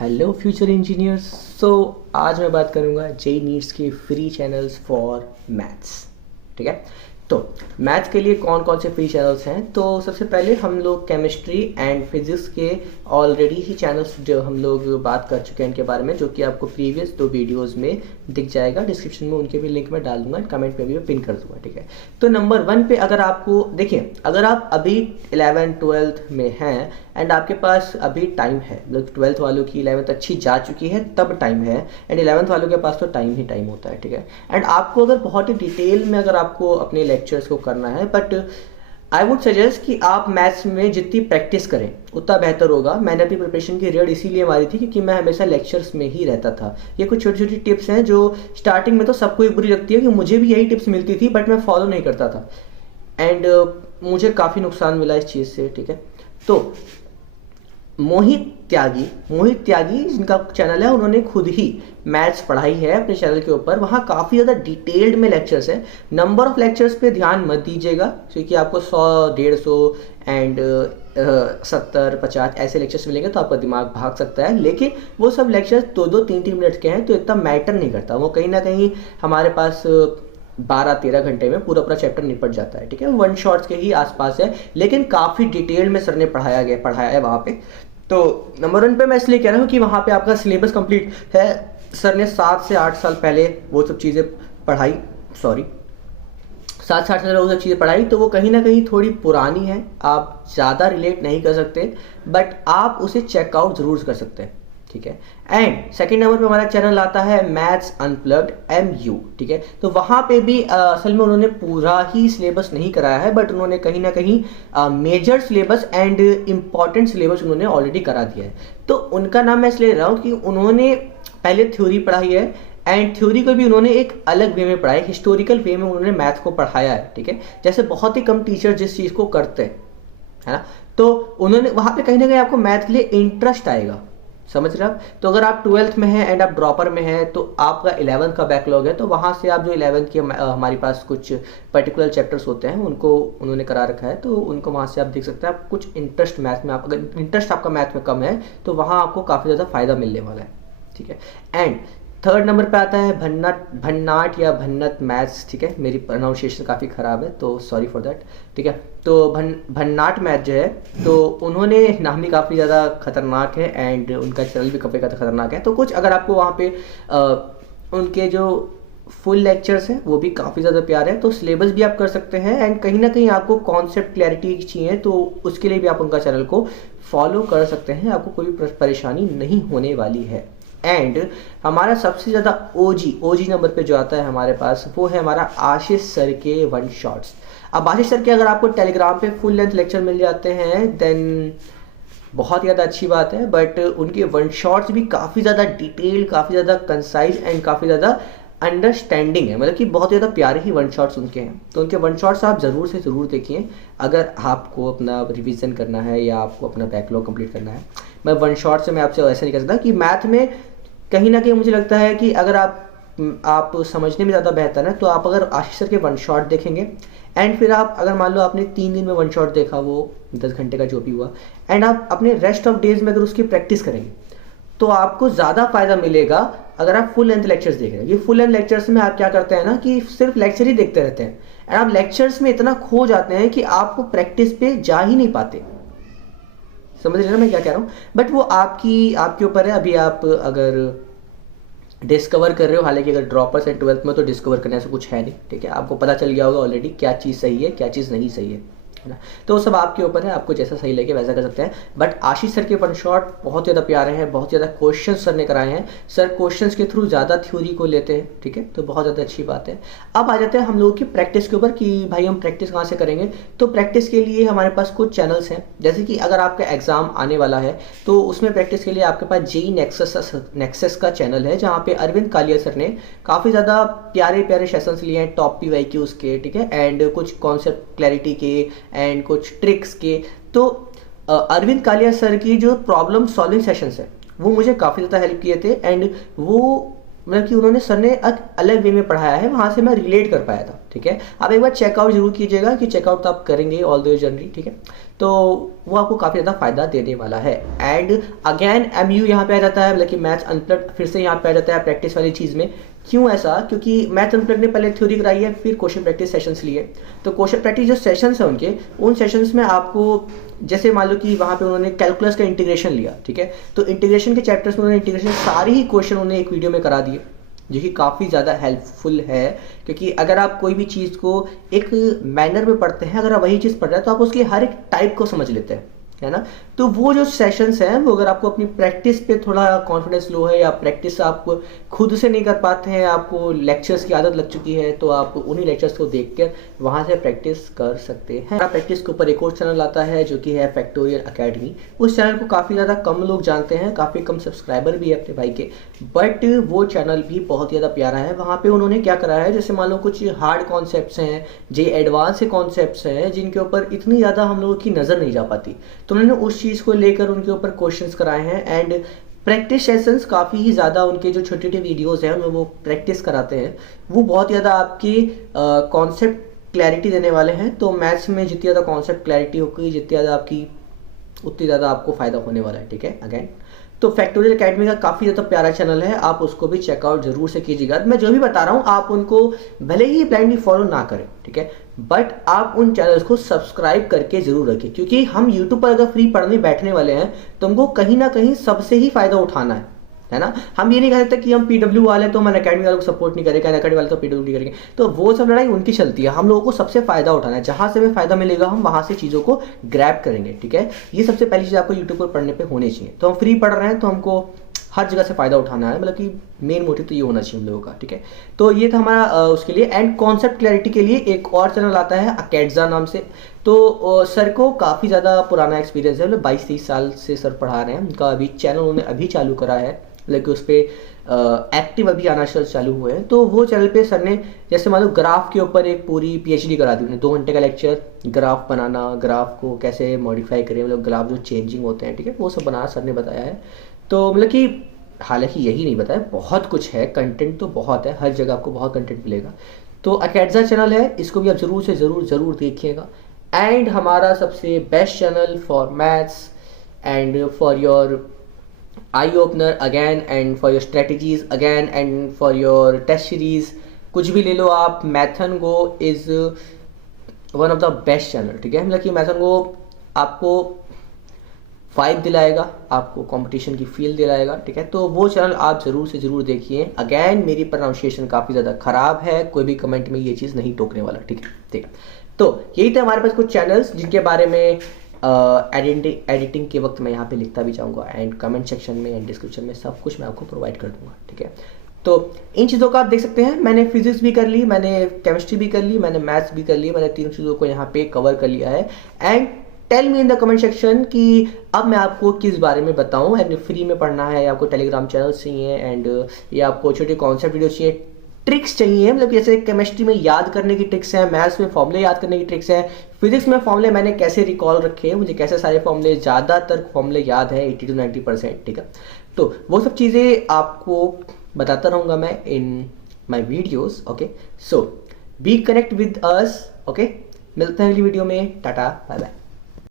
Hello future engineers. आज मैं बात करूंगा जेई नीट्स के फ्री चैनल्स फॉर मैथ्स। ठीक है, तो मैथ्स के लिए कौन कौन से फ्री चैनल्स हैं। तो सबसे पहले हम लोग केमिस्ट्री एंड फिजिक्स के ऑलरेडी ही चैनल्स जो हम लोग बात कर चुके हैं इनके बारे में, जो कि आपको प्रीवियस 2 वीडियोस में दिख जाएगा। डिस्क्रिप्शन में उनके भी लिंक मैं डाल दूंगा, कमेंट में भी मैं पिन कर दूंगा। ठीक है, तो नंबर 1 पे अगर आपको देखिए, अगर आप अभी 11th 12th में हैं एंड आपके पास अभी टाइम है, मतलब 12th वालों की 11th अच्छी जा चुकी है तब टाइम है, एंड 11th वालों के पास तो टाइम ही टाइम होता है। ठीक है, एंड आपको अगर बहुत ही डिटेल में अगर आपको अपने लेक्चर्स को करना है, बट आई वुड सजेस्ट कि आप मैथ्स में जितनी प्रैक्टिस करें उतना बेहतर होगा। मैंने अपनी प्रिपरेशन की रेड इसीलिए मारी थी क्योंकि मैं हमेशा लेक्चर्स में ही रहता था। ये कुछ छोटी छोटी टिप्स हैं जो स्टार्टिंग में तो सबको ही बुरी लगती है कि मुझे भी यही टिप्स मिलती थी, बट मैं फॉलो नहीं करता था एंड मुझे काफ़ी नुकसान मिला इस चीज़ से। ठीक है, तो मोहित त्यागी जिनका चैनल है, उन्होंने खुद ही मैथ्स पढ़ाई है अपने चैनल के ऊपर। वहाँ काफ़ी ज़्यादा डिटेल्ड में लेक्चर्स है। नंबर ऑफ लेक्चर्स पे ध्यान मत दीजिएगा क्योंकि आपको 100 150 एंड 70 50 ऐसे लेक्चर्स मिलेंगे तो आपका दिमाग भाग सकता है, लेकिन वो सब लेक्चर्स 2-2 3-3 मिनट के हैं तो इतना मैटर नहीं करता। वो कहीं ना कहीं हमारे पास 12-13 घंटे में पूरा चैप्टर निपट जाता है। ठीक है, 1 शॉट्स के ही आसपास है, लेकिन काफ़ी डिटेल में सर ने पढ़ाया है वहाँ पे। तो नंबर 1 पे मैं इसलिए कह रहा हूँ कि वहाँ पे आपका सिलेबस कंप्लीट है। सर ने 7 से 8 साल पहले वो सब चीज़ें पढ़ाई, 7 से 8 साल वो सब चीज़ें पढ़ाई, तो वो कहीं ना कहीं थोड़ी पुरानी है, आप ज़्यादा रिलेट नहीं कर सकते, बट आप उसे चेकआउट ज़रूर कर सकते हैं। ठीक है, एंड सेकंड नंबर पे हमारा चैनल आता है मैथ्स अनप्लग्ड MU। ठीक है, तो वहाँ पे भी असल में उन्होंने पूरा ही सिलेबस नहीं कराया है, बट उन्होंने कहीं ना कहीं major syllabus and important syllabus उन्होंने ऑलरेडी करा दिया है। तो उनका नाम मैं इसलिए ले रहा हूँ कि उन्होंने पहले थ्योरी पढ़ाई है एंड थ्योरी को भी उन्होंने एक अलग वे में पढ़ाया, हिस्टोरिकल वे में उन्होंने मैथ को पढ़ाया है। ठीक है, जैसे बहुत ही कम टीचर जिस चीज़ को करते हैं, है ना, तो उन्होंने वहाँ पे कहीं ना कहीं आपको मैथ के लिए इंटरेस्ट आएगा। समझ रहे आप। तो अगर आप 12th में हैं एंड आप ड्रॉपर में हैं तो आपका 11th का बैकलॉग है, तो वहाँ से आप जो 11th की हमारे पास कुछ पर्टिकुलर चैप्टर्स होते हैं उनको उन्होंने करा रखा है, तो उनको वहाँ से आप देख सकते हैं। आप कुछ इंटरेस्ट मैथ में, आप अगर इंटरेस्ट आपका मैथ में कम है तो वहाँ आपको काफ़ी ज़्यादा फायदा मिलने वाला है। ठीक है, एंड थर्ड नंबर पे आता है भन्नाट या भन्नत मैथ्स। ठीक है, मेरी प्रोनाउंसिएशन काफ़ी ख़राब है तो सॉरी फॉर दैट। ठीक है, तो भन्नाट मैथ जो है, तो उन्होंने नाम भी काफ़ी ज़्यादा खतरनाक है एंड उनका चैनल भी काफ़ी ज़्यादा खतरनाक है। तो कुछ अगर आपको वहाँ पे उनके जो फुल लेक्चर्स हैं वो भी काफ़ी ज़्यादा प्यारे हैं, तो सिलेबस भी आप कर सकते हैं एंड कहीं ना कहीं आपको कॉन्सेप्ट क्लैरिटी चाहिए तो उसके लिए भी आप उनका चैनल को फॉलो कर सकते हैं। आपको कोई परेशानी नहीं होने वाली है। एंड हमारा सबसे ज़्यादा ओजी नंबर पे जो आता है हमारे पास, वो है हमारा आशीष सर के 1 शॉट्स। अब आशीष सर के अगर आपको टेलीग्राम पे फुल लेंथ लेक्चर मिल जाते हैं देन बहुत ज़्यादा अच्छी बात है, बट उनके 1 शॉट्स भी काफ़ी ज़्यादा डिटेल, काफ़ी ज़्यादा कंसाइज एंड काफ़ी ज़्यादा अंडरस्टैंडिंग है, मतलब कि बहुत ज़्यादा प्यारे ही 1 शॉट्स उनके हैं। तो उनके 1 शॉट्स आप ज़रूर से ज़रूर देखिए अगर आपको अपना रिवीजन करना है या आपको अपना बैकलॉग कंप्लीट करना है। मैं 1 शॉट से मैं आपसे ऐसा नहीं कह सकता कि मैथ में कहीं ना कहीं मुझे लगता है कि अगर आप समझने में ज़्यादा बेहतर है तो आप अगर आशीष सर के 1 शॉट देखेंगे एंड फिर आप अगर मान लो आपने 3 दिन में 1 शॉट देखा, वो 10 घंटे का जो भी हुआ, एंड आप अपने रेस्ट ऑफ डेज में अगर उसकी प्रैक्टिस करेंगे तो आपको ज़्यादा फायदा मिलेगा अगर आप फुल लेंथ लेक्चर्स देख रहे हैं। ये फुल लेंथ लेक्चर्स में आप क्या करते हैं ना कि सिर्फ लेक्चर ही देखते रहते हैं एंड आप लेक्चर्स में इतना खो जाते हैं कि आपको प्रैक्टिस पे जा ही नहीं पाते। समझ रहे हैं ना मैं क्या कह रहा हूँ। बट वो आपके ऊपर है। अभी आप अगर डिस्कवर कर रहे हो, हालांकि अगर ड्रॉपर्स हैं 12th में तो डिस्कवर करने से कुछ है नहीं। ठीक है, आपको पता चल गया होगा ऑलरेडी क्या चीज़ सही है क्या चीज़ नहीं सही है ना। तो सब आपके ऊपर है, आपको जैसा सही लगे वैसा कर सकते हैं। बट आशीष सर के 1 शॉट बहुत ज़्यादा प्यारे हैं, बहुत ज़्यादा क्वेश्चन सर ने कराए हैं। सर क्वेश्चंस के थ्रू ज़्यादा थ्योरी को लेते हैं। ठीक है, तो बहुत ज़्यादा अच्छी बात है। अब आ जाते हैं हम लोगों की प्रैक्टिस के ऊपर कि भाई हम प्रैक्टिस कहाँ से करेंगे। तो प्रैक्टिस के लिए हमारे पास कुछ चैनल्स हैं, जैसे कि अगर आपका एग्जाम आने वाला है तो उसमें प्रैक्टिस के लिए आपके पास जेई नेक्सस का चैनल है, जहाँ पे अरविंद कालिया सर ने काफ़ी ज़्यादा प्यारे सेशंस लिए हैं टॉप PYQs के। ठीक है, एंड कुछ कॉन्सेप्ट क्लैरिटी के एंड कुछ ट्रिक्स के। तो अरविंद कालिया सर की जो प्रॉब्लम सॉल्विंग सेशंस है वो मुझे काफ़ी ज़्यादा हेल्प किए थे एंड वो मतलब कि उन्होंने सर ने एक अलग वे में पढ़ाया है, वहाँ से मैं रिलेट कर पाया था। ठीक है। आप एक बार चेकआउट जरूर कीजिएगा कि चेकआउट तो आप करेंगे ऑल द जर्नी, ठीक है। तो वो आपको काफ़ी ज़्यादा फायदा देने वाला है। एंड अगेन MU यहाँ पे आ जाता है, मतलब कि मैथ्स अनप्लग्ड फिर से यहाँ पे आ जाता है प्रैक्टिस वाली चीज़ में। क्यों ऐसा? क्योंकि मैथ्स अनप्लग्ड ने पहले थ्योरी कराई है, फिर क्वेश्चन प्रैक्टिस सेशंस लिए। तो क्वेश्चन प्रैक्टिस जो सेशंस हैं उनके, उन सेशंस में आपको जैसे मान लो कि वहाँ पे उन्होंने कैलकुलस का इंटीग्रेशन लिया, ठीक है। तो इंटीग्रेशन के चैप्टर्स में उन्होंने इंटीग्रेशन सारी ही क्वेश्चन उन्होंने एक वीडियो में करा दिए, जो कि काफ़ी ज़्यादा हेल्पफुल है। क्योंकि अगर आप कोई भी चीज़ को एक मैनर में पढ़ते हैं, अगर आप वही चीज़ पढ़ रहे हैं तो आप उसकी हर एक टाइप को समझ लेते हैं, है ना। तो वो जो सेशंस हैं वो अगर आपको अपनी प्रैक्टिस पे थोड़ा कॉन्फिडेंस लो है, या प्रैक्टिस आप खुद से नहीं कर पाते हैं, आपको लेक्चर्स की आदत लग चुकी है, तो आप उन्हीं लेक्चर्स को देख कर वहाँ से प्रैक्टिस कर सकते हैं। प्रैक्टिस के ऊपर एक और चैनल आता है जो कि है फैक्टोरियल अकेडमी। उस चैनल को काफ़ी ज़्यादा कम लोग जानते हैं, काफ़ी कम सब्सक्राइबर भी है अपने भाई के, बट वो चैनल भी बहुत ज़्यादा प्यारा है। वहाँ पे उन्होंने क्या करा है, जैसे मान लो कुछ हार्ड कॉन्सेप्ट्स हैं, जो एडवांस से कॉन्सेप्ट्स हैं जिनके ऊपर इतनी ज़्यादा हम लोगों की नज़र नहीं जा पाती, तो उन्होंने उस चीज़ को लेकर उनके ऊपर क्वेश्चंस कराए हैं। एंड प्रैक्टिस सेशंस काफ़ी ही ज़्यादा, उनके जो छोटे छोटे वीडियोस हैं उनमें वो प्रैक्टिस कराते हैं, वो बहुत ज़्यादा आपकी कॉन्सेप्ट क्लैरिटी देने वाले हैं। तो मैथ्स में जितनी ज़्यादा कॉन्सेप्ट क्लैरिटी होगी, जितनी ज़्यादा आपकी, उतनी ज़्यादा आपको फ़ायदा होने वाला है, ठीक है। अगेन तो फैक्टोरियल अकेडमी का काफ़ी ज़्यादा प्यारा चैनल है, आप उसको भी चेकआउट जरूर से कीजिएगा। मैं जो भी बता रहा हूँ आप उनको भले ही ब्लाइंडली फॉलो ना करें, ठीक है, बट आप उन चैनल्स को सब्सक्राइब करके जरूर रखें। क्योंकि हम यूट्यूब पर अगर फ्री पढ़ने बैठने वाले हैं तो हमको कहीं ना कहीं सबसे ही फायदा उठाना है ना। हम ये नहीं कह सकते कि हम PW वाले तो हम अकेडमी वालों को सपोर्ट नहीं करेंगे, अकेडमी वाले तो PW नहीं करेंगे, तो वो सब लड़ाई उनकी चलती है। हम लोगों को सबसे फायदा उठाना है, जहां से हमें फायदा मिलेगा हम वहां से चीज़ों को ग्रैब करेंगे, ठीक है। ये सबसे पहली चीज़ आपको यूट्यूब पर पढ़ने पर होनी चाहिए। तो हम फ्री पढ़ रहे हैं तो हमको हर जगह से फायदा उठाना है, मतलब कि मेन मोटिव तो ये होना चाहिए हम लोगों का, ठीक है। तो ये था हमारा उसके लिए। एंड कॉन्सेप्ट क्लैरिटी के लिए एक और चैनल आता है अकेडजा नाम से। तो सर को काफ़ी ज़्यादा पुराना एक्सपीरियंस है, मतलब 22-23 साल से सर पढ़ा रहे हैं। उनका अभी चैनल उन्होंने अभी चालू करा है, लेकिन उस पर एक्टिव अभी आना चालू हुए हैं। तो वो चैनल पे सर ने जैसे मान लो ग्राफ के ऊपर एक पूरी PhD करा दी उन्हें, 2 घंटे का लेक्चर, ग्राफ बनाना, ग्राफ को कैसे मॉडिफाई करें, मतलब ग्राफ जो चेंजिंग होते हैं, ठीक है, वो सब बनाना सर ने बताया है। तो मतलब कि हालांकि यही नहीं बताया, बहुत कुछ है, कंटेंट तो बहुत है, हर जगह आपको बहुत कंटेंट मिलेगा। तो अकेडजा चैनल है, इसको भी आप ज़रूर से ज़रूर देखिएगा। एंड हमारा सबसे best channel for maths and for your eye opener again, and for your strategies again, and for your test series, कुछ भी ले लो आप, MathonGo is one of the best channel, ठीक है। मतलब कि मैथन गो आपको फाइव दिलाएगा, आपको कंपटीशन की फील दिलाएगा, ठीक है। तो वो चैनल आप ज़रूर से ज़रूर देखिए। अगैन मेरी प्रोनाउंसिएशन काफ़ी ज़्यादा ख़राब है, कोई भी कमेंट में ये चीज़ नहीं टोकने वाला, ठीक है, ठीक है। तो यही थे हमारे पास कुछ चैनल्स जिनके बारे में एडिटिंग के वक्त मैं यहाँ पे लिखता भी जाऊँगा, एंड कमेंट सेक्शन में एंड डिस्क्रिप्शन में सब कुछ मैं आपको प्रोवाइड कर दूँगा, ठीक है। तो इन चीज़ों का आप देख सकते हैं, मैंने फिजिक्स भी कर ली, मैंने केमिस्ट्री भी कर ली, मैंने मैथ्स भी कर ली, मैंने 3 चीज़ों को यहाँ पे कवर कर लिया है। And tell me in the comment section कि अब मैं आपको किस बारे में बताऊं, एंड फ्री में पढ़ना है, या आपको टेलीग्राम चैनल चाहिए, एंड या आपको छोटे कॉन्सेप्ट वीडियो चाहिए, ट्रिक्स चाहिए, मतलब जैसे केमिस्ट्री में याद करने की ट्रिक्स हैं, मैथ्स में फॉर्मूले याद करने की ट्रिक्स हैं, फिजिक्स में फॉर्मूले मैंने कैसे रिकॉल रखे, मुझे कैसे सारे फॉर्मूले, ज़्यादातर फॉर्मूले याद है 80 to 90%, ठीक है। तो वो सब चीज़ें आपको बताता रहूँगा मैं in my videos, okay. So be connect with us, okay. मिलते हैं अगली वीडियो में, टाटा बाय बाय।